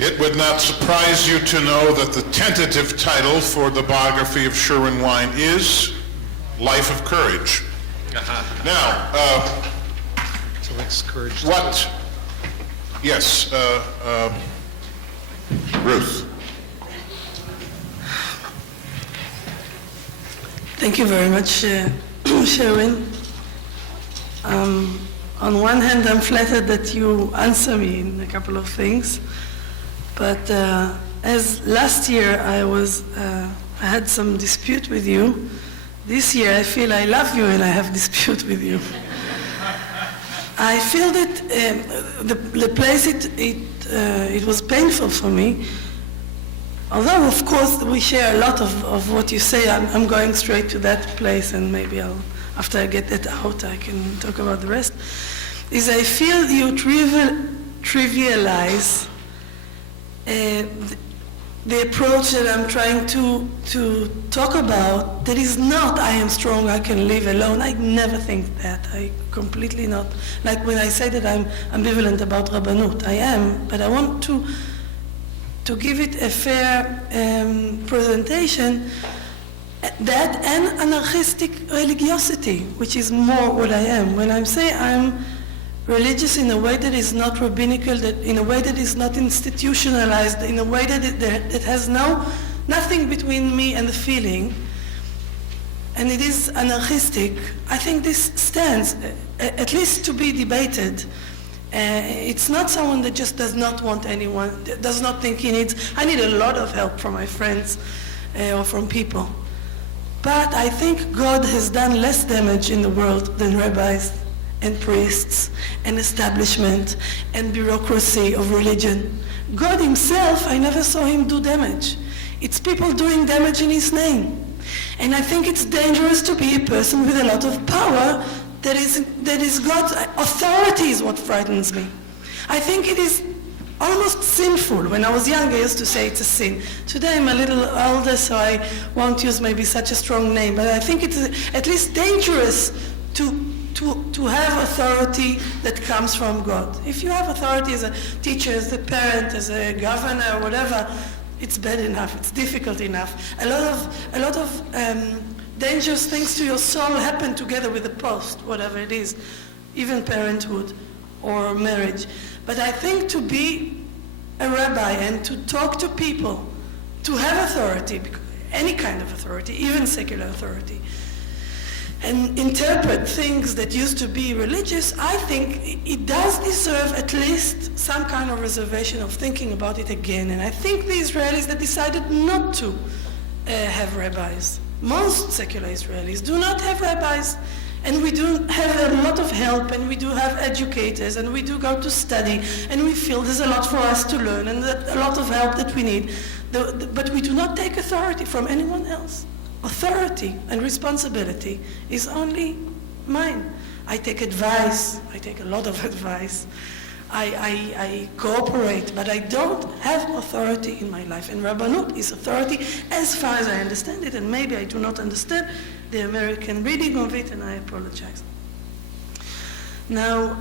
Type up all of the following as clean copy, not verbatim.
It would not surprise you to know that the tentative title for the biography of Sherwin Wine is Life of Courage. Now, what? Yes, Ruth. Thank you very much, Sherwin. On one hand, I'm flattered that you answer me in a couple of things, but as last year I had some dispute with you, this year I feel I love you and I have dispute with you. I feel that the place it was painful for me. Although, of course, we share a lot of what you say, I'm going straight to that place, and maybe after I get that out, I can talk about the rest, is I feel you trivialize the approach that I'm trying to talk about. That is not, I am strong, I can live alone. I never think that. I completely not. Like when I say that I'm ambivalent about Rabbanut, I am, but I want to give it a fair presentation, that and anarchistic religiosity, which is more what I am. When I say I'm religious in a way that is not rabbinical, that in a way that is not institutionalized, in a way that has nothing between me and the feeling, and it is anarchistic, I think this stands, at least to be debated. It's not someone that just does not want anyone, does not think he needs, I need a lot of help from my friends or from people. But I think God has done less damage in the world than rabbis and priests and establishment and bureaucracy of religion. God himself, I never saw him do damage. It's people doing damage in his name. And I think it's dangerous to be a person with a lot of power that is God's authority is what frightens me. I think it is almost sinful. When I was young, I used to say it's a sin. Today I'm a little older, so I won't use maybe such a strong name, but I think it's at least dangerous to have authority that comes from God. If you have authority as a teacher, as a parent, as a governor, whatever, it's bad enough, it's difficult enough. A lot of dangerous things to your soul happen together with the post, whatever it is, even parenthood or marriage. But I think to be a rabbi and to talk to people, to have authority, any kind of authority, even secular authority, and interpret things that used to be religious, I think it does deserve at least some kind of reservation of thinking about it again. And I think the Israelis that decided not to have rabbis, most secular Israelis do not have rabbis, and we do have a lot of help, and we do have educators, and we do go to study, and we feel there's a lot for us to learn, and a lot of help that we need, but we do not take authority from anyone else. Authority and responsibility is only mine. I take advice, I take a lot of advice, I cooperate, but I don't have authority in my life. And Rabbanut is authority as far as I understand it, and maybe I do not understand the American reading of it, and I apologize. Now,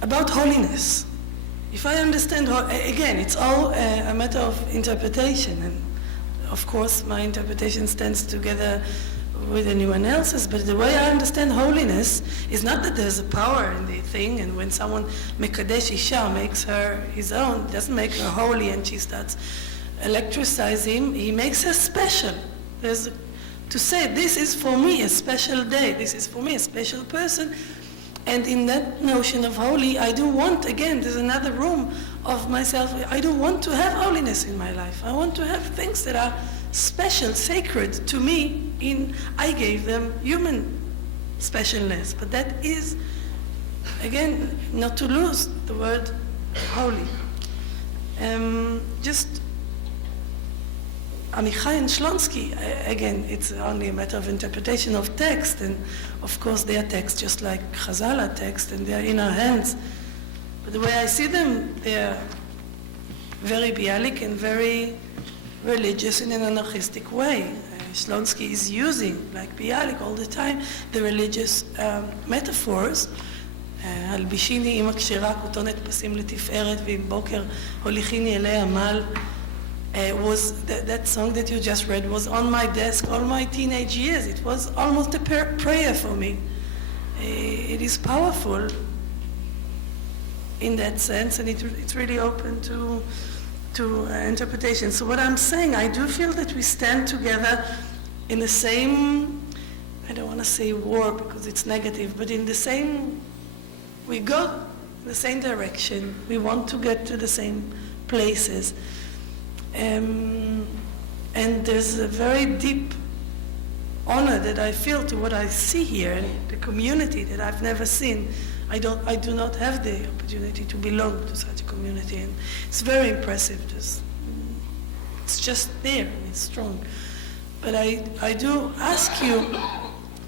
about holiness. If I understand, again, it's all a matter of interpretation, and of course my interpretation stands together with anyone else's, but the way I understand holiness is not that there's a power in the thing, and when someone mekadesh isha, makes her his own, doesn't make her holy and she starts electricizing him, he makes her special. There's to say, this is for me a special day, this is for me a special person, and in that notion of holy, I do want, again, there's another room of myself, I do want to have holiness in my life. I want to have things that are special, sacred to me. I gave them human specialness, but that is, again, not to lose the word holy. Just Amichai and Shlonsky, again, it's only a matter of interpretation of text, and of course they are text just like Chazal are text, and they are in our hands. But the way I see them, they are very bialik and very religious in an anarchistic way. Shlonsky is using, like Bialik all the time, the religious metaphors הלבישיני אמא כשרה כותונת פסים לתפארת ועם בוקר הוליכיני אלי עמל. Was that song that you just read was on my desk all my teenage years. It was almost a prayer for me. It is powerful in that sense, and it's really open to interpretation. So what I'm saying, I do feel that we stand together in the same, I don't want to say war because it's negative, but in the same, we go in the same direction. We want to get to the same places. And there's a very deep honor that I feel to what I see here and the community that I've never seen. I do not have the opportunity to belong to such a community, and it's very impressive. It's just there, and it's strong. But I do ask you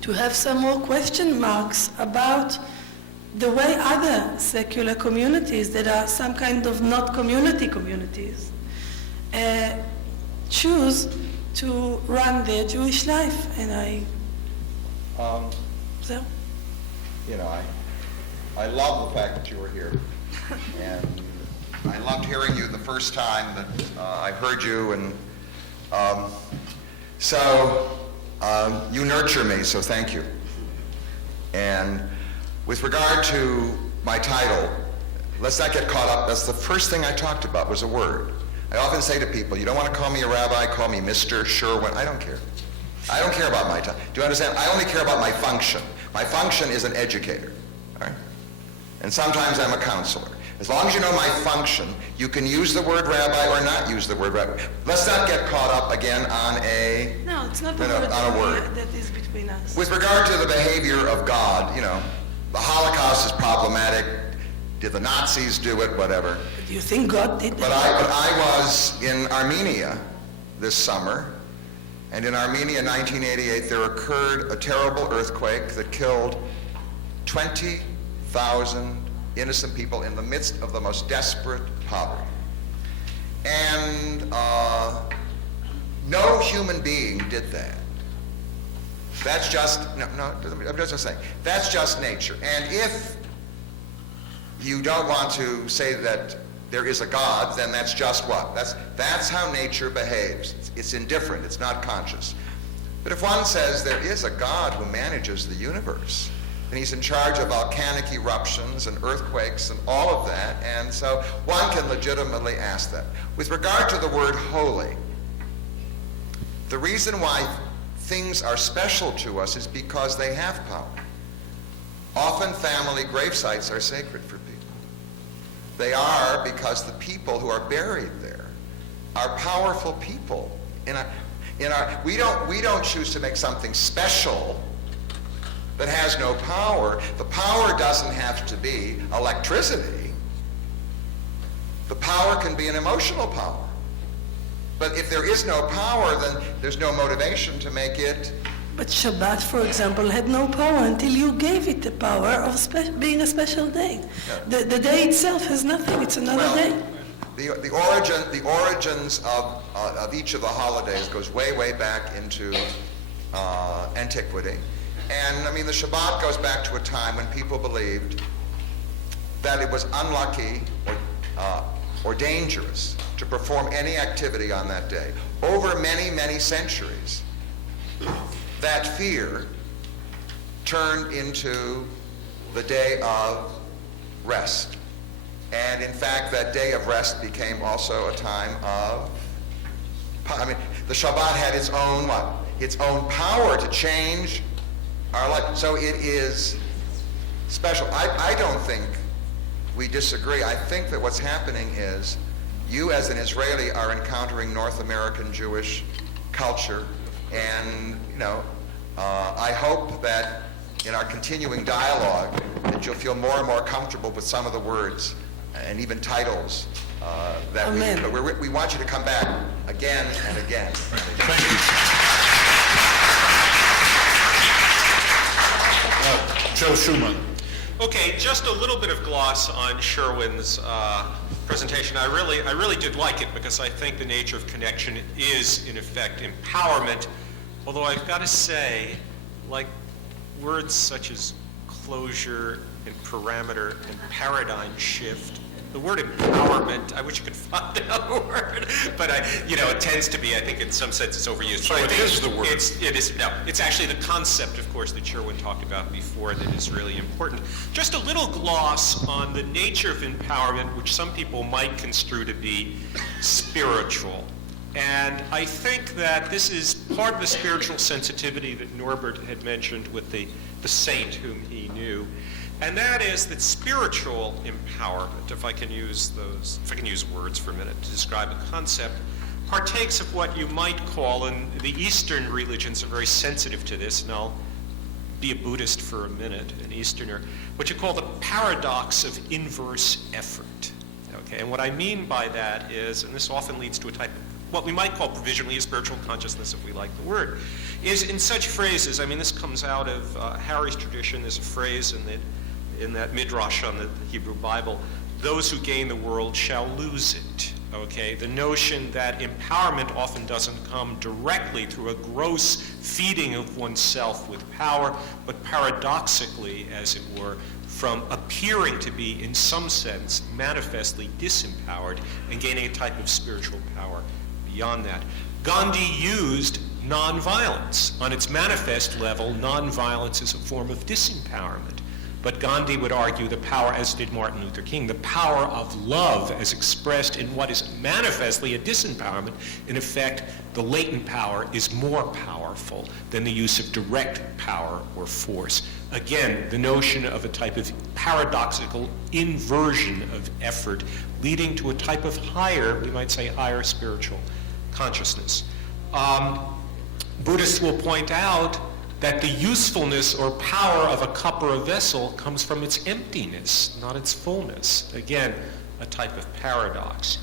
to have some more question marks about the way other secular communities that are some kind of not communities choose to run their Jewish life. And so? You know, I love the fact that you were here, and I loved hearing you the first time that I heard you, and you nurture me, so thank you. And with regard to my title, let's not get caught up. That's the first thing I talked about was a word. I often say to people, you don't want to call me a rabbi, call me Mr. Sherwin. I don't care. I don't care about my title. Do you understand? I only care about my function. My function is an educator. All right? And sometimes I'm a counselor. As long as you know my function, you can use the word rabbi or not use the word rabbi. Let's not get caught up again on a No, it's not the word that is between us. With regard to the behavior of God, you know, the Holocaust is problematic. Did the Nazis do it? Whatever. Do you think God did that? But I was in Armenia this summer, and in Armenia in 1988 there occurred a terrible earthquake that killed 20,000 innocent people in the midst of the most desperate poverty. And no human being did that. That's just, I'm just saying, that's just nature. And if you don't want to say that there is a God, then that's just what? That's how nature behaves. It's indifferent, it's not conscious. But if one says there is a God who manages the universe, and he's in charge of volcanic eruptions and earthquakes and all of that, and so one can legitimately ask that. With regard to the word holy, the reason why things are special to us is because they have power. Often family grave sites are sacred for people. They are because the people who are buried there are powerful people. We don't choose to make something special that has no power. The power doesn't have to be electricity. The power can be an emotional power. But if there is no power, then there's no motivation to make it. But Shabbat, for example, had no power until you gave it the power of being a special day. Yeah. The day itself has nothing. It's another day. The origins of each of the holidays goes way, way back into antiquity. And I mean, the Shabbat goes back to a time when people believed that it was unlucky or dangerous to perform any activity on that day. Over many, many centuries, that fear turned into the day of rest. And in fact, that day of rest became also a time of, the Shabbat had its own what? Its own power to change our life. So it is special. I don't think we disagree. I think that what's happening is you as an Israeli are encountering North American Jewish culture, and I hope that in our continuing dialogue that you'll feel more and more comfortable with some of the words and even titles that Amen. we want you to come back again and again. Thank you. Joe Schumann. Okay, just a little bit of gloss on Sherwin's presentation. I really did like it because I think the nature of connection is, in effect, empowerment. Although I've got to say, like words such as closure and parameter and paradigm shift. The word empowerment, I wish you could find another word, but it tends to be, I think in some sense it's overused. So it is the word. It's actually the concept, of course, that Sherwin talked about before that is really important. Just a little gloss on the nature of empowerment, which some people might construe to be spiritual. And I think that this is part of the spiritual sensitivity that Norbert had mentioned with the saint whom he knew. And that is that spiritual empowerment, if I can use words for a minute to describe a concept, partakes of what you might call, and the Eastern religions are very sensitive to this, and I'll be a Buddhist for a minute, an Easterner, what you call the paradox of inverse effort. Okay, and what I mean by that is, and this often leads to a type of what we might call provisionally a spiritual consciousness, if we like the word, is in such phrases. I mean, this comes out of Harry's tradition. There's a phrase in that midrash on the Hebrew Bible, those who gain the world shall lose it. Okay, the notion that empowerment often doesn't come directly through a gross feeding of oneself with power, but paradoxically, as it were, from appearing to be, in some sense, manifestly disempowered and gaining a type of spiritual power beyond that. Gandhi used nonviolence. On its manifest level, nonviolence is a form of disempowerment. But Gandhi would argue the power, as did Martin Luther King, the power of love as expressed in what is manifestly a disempowerment. In effect, the latent power is more powerful than the use of direct power or force. Again, the notion of a type of paradoxical inversion of effort leading to a type of higher, we might say higher spiritual consciousness. Buddhists will point out that the usefulness or power of a cup or a vessel comes from its emptiness, not its fullness. Again, a type of paradox.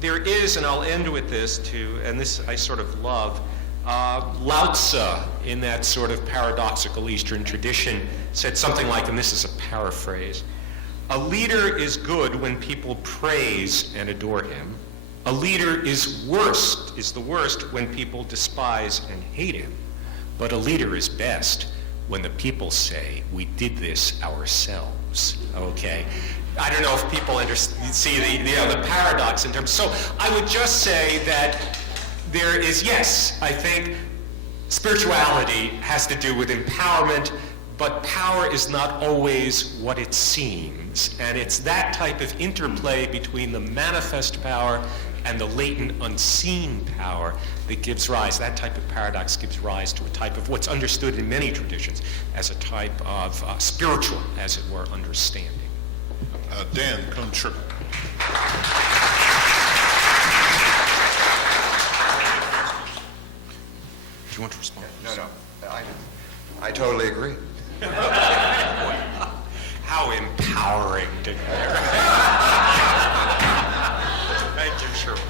There is, and I'll end with this too, and this I sort of love, Lao Tzu, in that sort of paradoxical Eastern tradition, said something like, and this is a paraphrase, a leader is good when people praise and adore him. A leader is the worst when people despise and hate him. But a leader is best when the people say, we did this ourselves, okay? I don't know if people see the paradox in terms. So I would just say that there is, yes, I think spirituality has to do with empowerment, but power is not always what it seems. And it's that type of interplay between the manifest power and the latent unseen power that gives rise, that type of paradox gives rise to a type of what's understood in many traditions as a type of spiritual, as it were, understanding. Dan Kuhn-Schurkel. Do you want to respond? No, I totally agree. How empowering to hear. Thank you, Sherwin.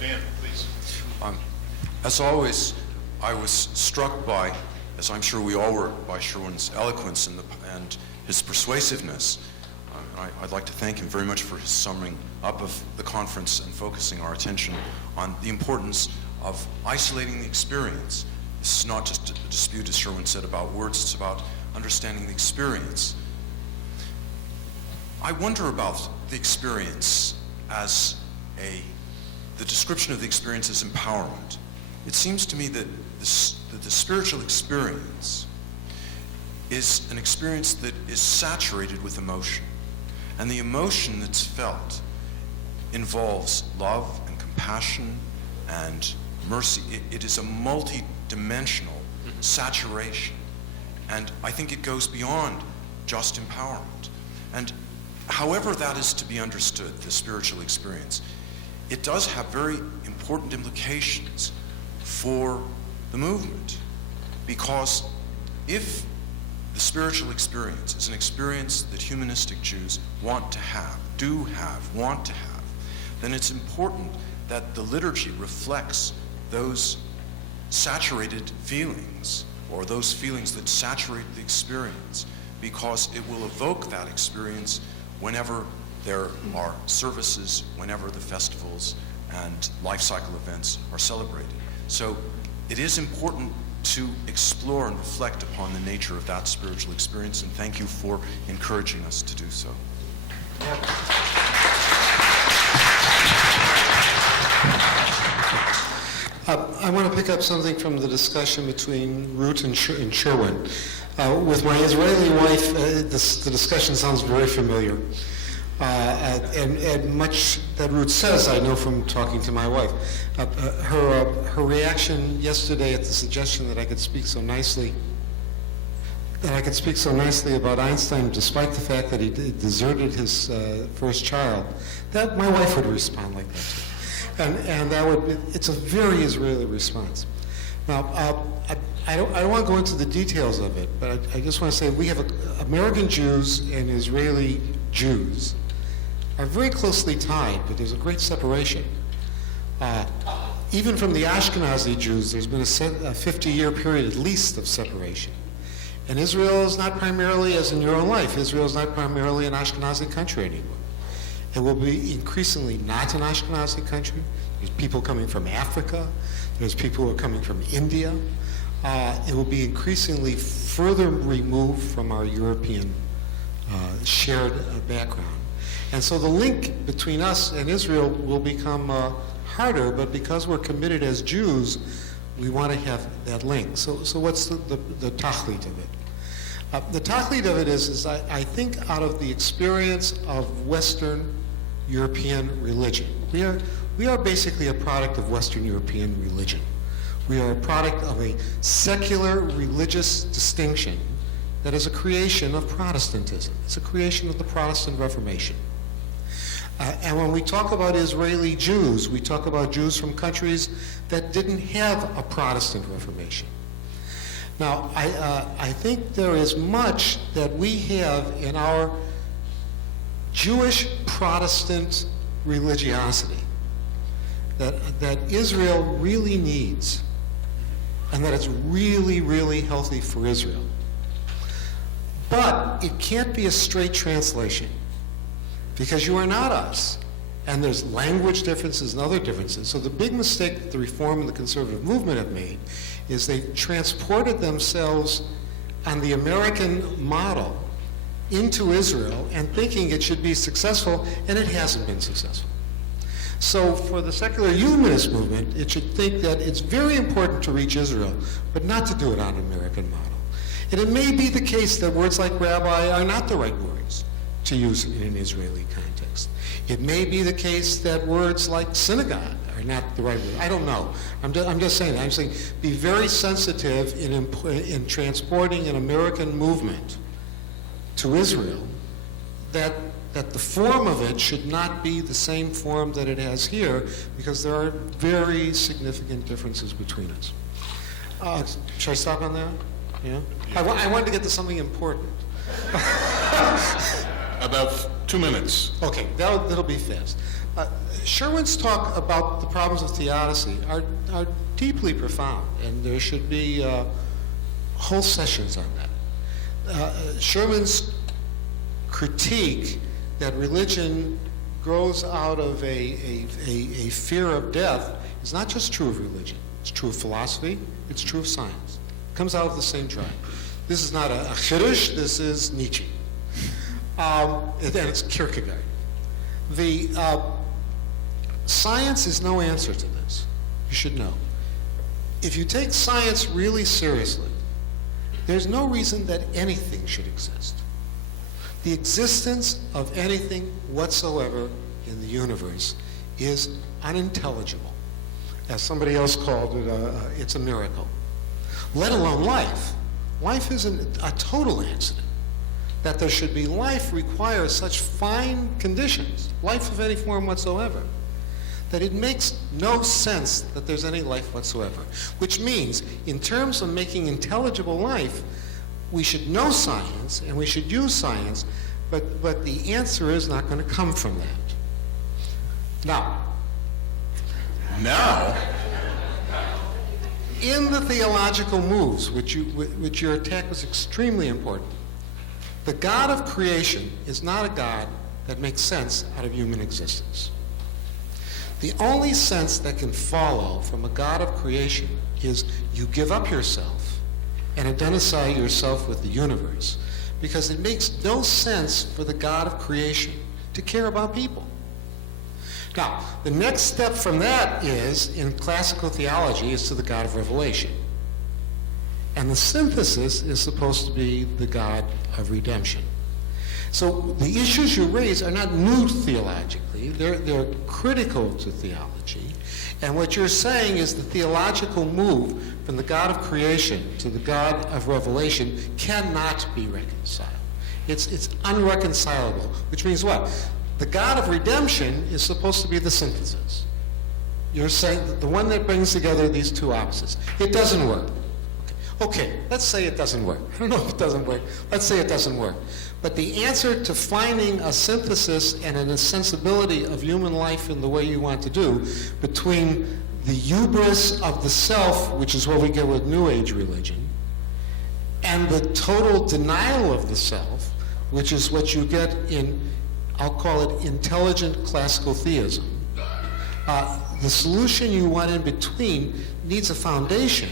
Dan, please. As always, I was struck by, as I'm sure we all were, by Sherwin's eloquence and his persuasiveness. I'd like to thank him very much for his summing up of the conference and focusing our attention on the importance of isolating the experience. This is not just a dispute, as Sherwin said, about words, it's about understanding the experience. I wonder about the experience as the description of the experience as empowerment. It seems to me that the spiritual experience is an experience that is saturated with emotion. And the emotion that's felt involves love and compassion and mercy. It is a multi-dimensional saturation. And I think it goes beyond just empowerment. And however that is to be understood, the spiritual experience, it does have very important implications for the movement. Because if the spiritual experience is an experience that humanistic Jews want to have, want to have, then it's important that the liturgy reflects those saturated feelings, or those feelings that saturate the experience, because it will evoke that experience whenever there are services, whenever the festivals and life cycle events are celebrated. So it is important to explore and reflect upon the nature of that spiritual experience, and thank you for encouraging us to do so. I want to pick up something from the discussion between Ruth and Sherwin. With my Israeli wife, the discussion sounds very familiar. And much that Ruth says, I know from talking to my wife. Her reaction yesterday at the suggestion that I could speak so nicely about Einstein, despite the fact that he deserted his first child, that my wife would respond like that too. And that would be, it's a very Israeli response. Now, I don't want to go into the details of it, but I just want to say we have American Jews and Israeli Jews are very closely tied, but there's a great separation. Even from the Ashkenazi Jews, there's been a 50-year period at least of separation. And Israel is not primarily, as in your own life, Israel is not primarily an Ashkenazi country anymore. It will be increasingly not an Ashkenazi country. There's people coming from Africa. There's people who are coming from India. It will be increasingly further removed from our European shared background. And so the link between us and Israel will become harder, but because we're committed as Jews, we want to have that link. So what's the tachlit of it? The tachlit of it is I think out of the experience of Western European religion, we are basically a product of Western European religion. We are a product of a secular religious distinction that is a creation of Protestantism. It's a creation of the Protestant Reformation. And when we talk about Israeli Jews, we talk about Jews from countries that didn't have a Protestant Reformation. Now, I think there is much that we have in our Jewish Protestant religiosity that Israel really needs, and that it's really, really healthy for Israel. But it can't be a straight translation, because you are not us. And there's language differences and other differences. So the big mistake that the Reform and the Conservative movement have made is they transported themselves on the American model into Israel and thinking it should be successful, and it hasn't been successful. So for the secular humanist movement, it should think that it's very important to reach Israel, but not to do it on an American model. And it may be the case that words like rabbi are not the right words to use in an Israeli context. It may be the case that words like synagogue are not the right word. I don't know. I'm just saying. I'm saying be very sensitive in transporting an American movement to Israel, that the form of it should not be the same form that it has here, because there are very significant differences between us. Should I stop on that? Yeah? I wanted to get to something important. About 2 minutes. Okay, that'll be fast. Sherwin's talk about the problems of theodicy are deeply profound, and there should be whole sessions on that. Sherwin's critique that religion grows out of a fear of death is not just true of religion. It's true of philosophy. It's true of science. It comes out of the same tribe. This is not a chiddush. This is Nietzsche. And it's Kierkegaard. The science is no answer to this. You should know. If you take science really seriously, there's no reason that anything should exist. The existence of anything whatsoever in the universe is unintelligible. As somebody else called it, it's a miracle. Let alone life. Life is a total accident. That there should be life requires such fine conditions, life of any form whatsoever, that it makes no sense that there's any life whatsoever. Which means, in terms of making intelligible life, we should know science and we should use science, but the answer is not going to come from that. Now, in the theological moves, which your attack was extremely important, the God of creation is not a God that makes sense out of human existence. The only sense that can follow from a God of creation is you give up yourself and identify yourself with the universe, because it makes no sense for the God of creation to care about people. Now, the next step from that is, in classical theology, is to the God of revelation. And the synthesis is supposed to be the God of redemption. So the issues you raise are not new theologically, they're critical to theology. And what you're saying is the theological move from the God of creation to the God of revelation cannot be reconciled. It's unreconcilable, which means what? The God of redemption is supposed to be the synthesis. You're saying that the one that brings together these two opposites. It doesn't work. Okay, let's say it doesn't work. I don't know if it doesn't work. Let's say it doesn't work. But the answer to finding a synthesis and an insensibility of human life in the way you want to do between the hubris of the self, which is what we get with New Age religion, and the total denial of the self, which is what you get in, I'll call it intelligent classical theism. The solution you want in between needs a foundation,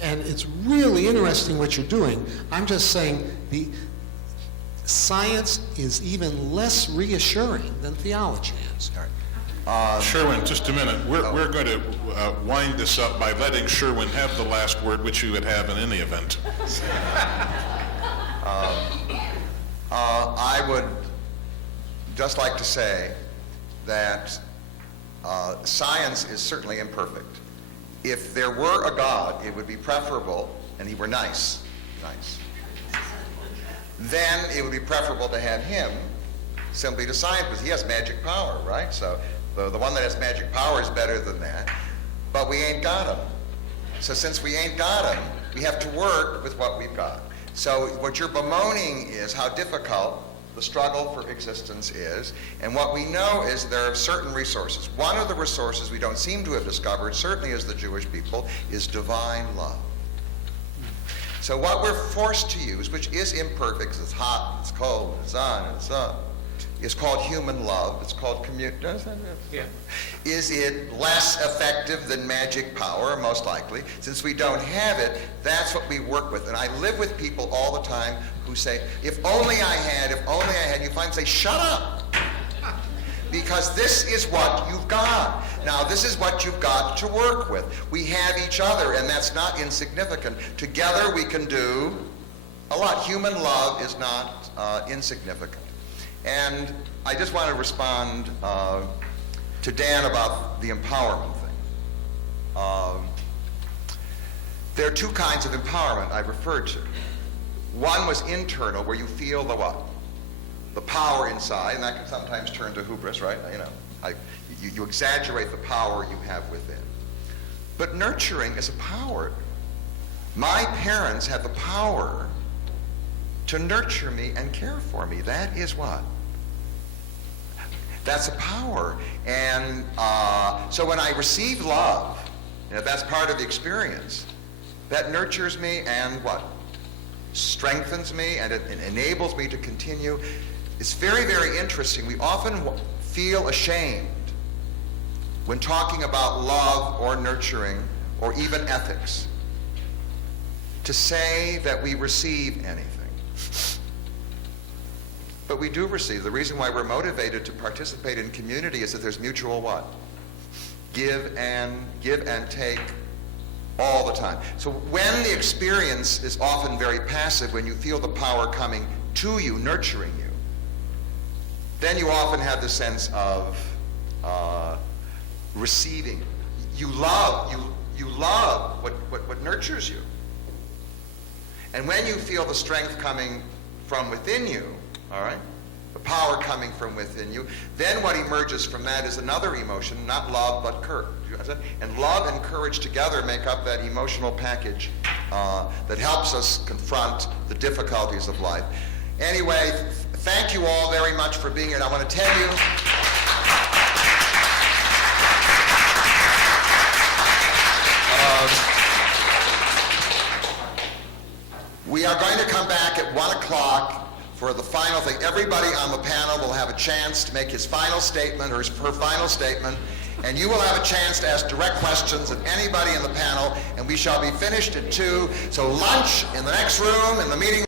and it's really interesting what you're doing. I'm just saying the science is even less reassuring than theology is. Sherwin, just a minute. We're going to wind this up by letting Sherwin have the last word, which you would have in any event. I would just like to say that science is certainly imperfect. If there were a God, it would be preferable, and he were nice, then it would be preferable to have him simply to science, because he has magic power, right? So the one that has magic power is better than that, but we ain't got him. So since we ain't got him, we have to work with what we've got. So what you're bemoaning is how difficult the struggle for existence is, and what we know is there are certain resources. One of the resources we don't seem to have discovered, certainly as the Jewish people, is divine love. So what we're forced to use, which is imperfect, because it's hot, and it's cold, and it's on, and it's up, is called human love. It's called community. Yeah. Is it less effective than magic power? Most likely. Since we don't have it, that's what we work with. And I live with people all the time who say, if only I had, you find say, shut up. Because this is what you've got. Now, this is what you've got to work with. We have each other, and that's not insignificant. Together we can do a lot. Human love is not insignificant. And I just want to respond to Dan about the empowerment thing. There are two kinds of empowerment I referred to. One was internal, where you feel the what? The power inside, and that can sometimes turn to hubris, right? You exaggerate the power you have within. But nurturing is a power. My parents had the power to nurture me and care for me. That is what? That's a power. And so when I receive love, that's part of the experience. That nurtures me and what? Strengthens me, and it enables me to continue. It's very, very interesting. We often feel ashamed when talking about love or nurturing or even ethics to say that we receive anything. But we do receive. The reason why we're motivated to participate in community is that there's mutual what? Give and take all the time. So when the experience is often very passive, when you feel the power coming to you, nurturing you, then you often have the sense of receiving. You love what nurtures you. And when you feel the strength coming from within you, all right, the power coming from within you, then what emerges from that is another emotion, not love, but courage. And love and courage together make up that emotional package that helps us confront the difficulties of life. Anyway, thank you all very much for being here. And I want to tell you, we are going to come back at 1 o'clock for the final thing. Everybody on the panel will have a chance to make his final statement or her final statement, and you will have a chance to ask direct questions of anybody in the panel, and we shall be finished at 2. So lunch in the next room, in the meeting